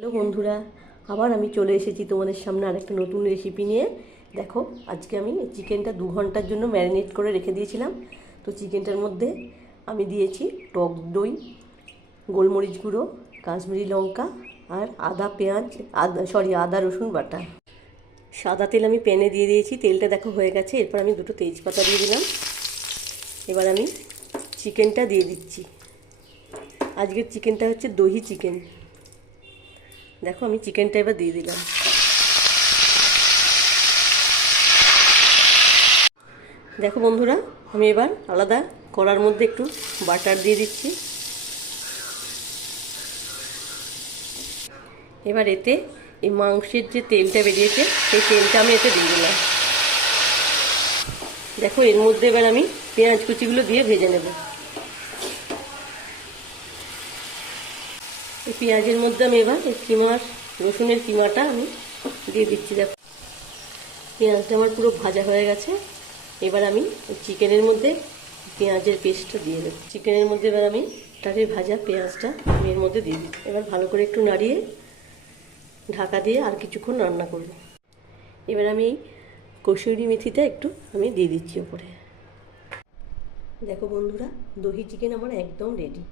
Hello বন্ধুরা, আবার আমি চলে এসেছি তোমাদের সামনে আরেকটা নতুন রেসিপি নিয়ে। দেখো, আজকে আমি চিকেনটা দু ঘণ্টার জন্য ম্যারিনেট করে রেখে দিয়েছিলাম। তো চিকেনটার মধ্যে আমি দিয়েছি টক দই, গোলমরিচ গুঁড়ো, কাশ্মীরি লঙ্কা আর আদা পেঁয়াজ, আদা সরি আদা রসুন বাটা। সাদা তেল আমি প্যানে দিয়ে দিয়েছি, তেলটা দেখো হয়ে গেছে, এরপর আমি দুটো তেজপাতা দিয়ে দিলাম। এবার আমি চিকেনটা দিয়ে দিচ্ছি। আজকের চিকেনটা হচ্ছে দহি চিকেন দেখো, আমি চিকেনটা এবার দিয়ে দিলাম। দেখো বন্ধুরা, আমি এবার আলাদা কড়ার মধ্যে একটু বাটার দিয়ে দিচ্ছি। এবার এতে এই মাংসের যে তেলটা বেরিয়েছে, সেই তেলটা আমি এতে দিয়ে দিলাম। দেখো, এর মধ্যে এবার আমি পেঁয়াজ কুচিগুলো দিয়ে ভেজে নেব। এই পেঁয়াজের মধ্যে আমি এবার এই কিমার রসুনের কিমাটা আমি দিয়ে দিচ্ছি, দেখো। পেঁয়াজটা আমার পুরো ভাজা হয়ে গেছে। এবার আমি চিকেনের মধ্যে পেঁয়াজের পেস্টটা দিয়ে দেবো। চিকেনের মধ্যে এবার আমি তাকে ভাজা পেঁয়াজটা এর মধ্যে দিয়ে দিই এবার ভালো করে একটু নাড়িয়ে ঢাকা দিয়ে আর কিছুক্ষণ রান্না করব। এবার আমি কসুরি মেথিটা একটু আমি দিয়ে দিচ্ছি ওপরে। দেখো বন্ধুরা, দহি চিকেন আমার একদম রেডি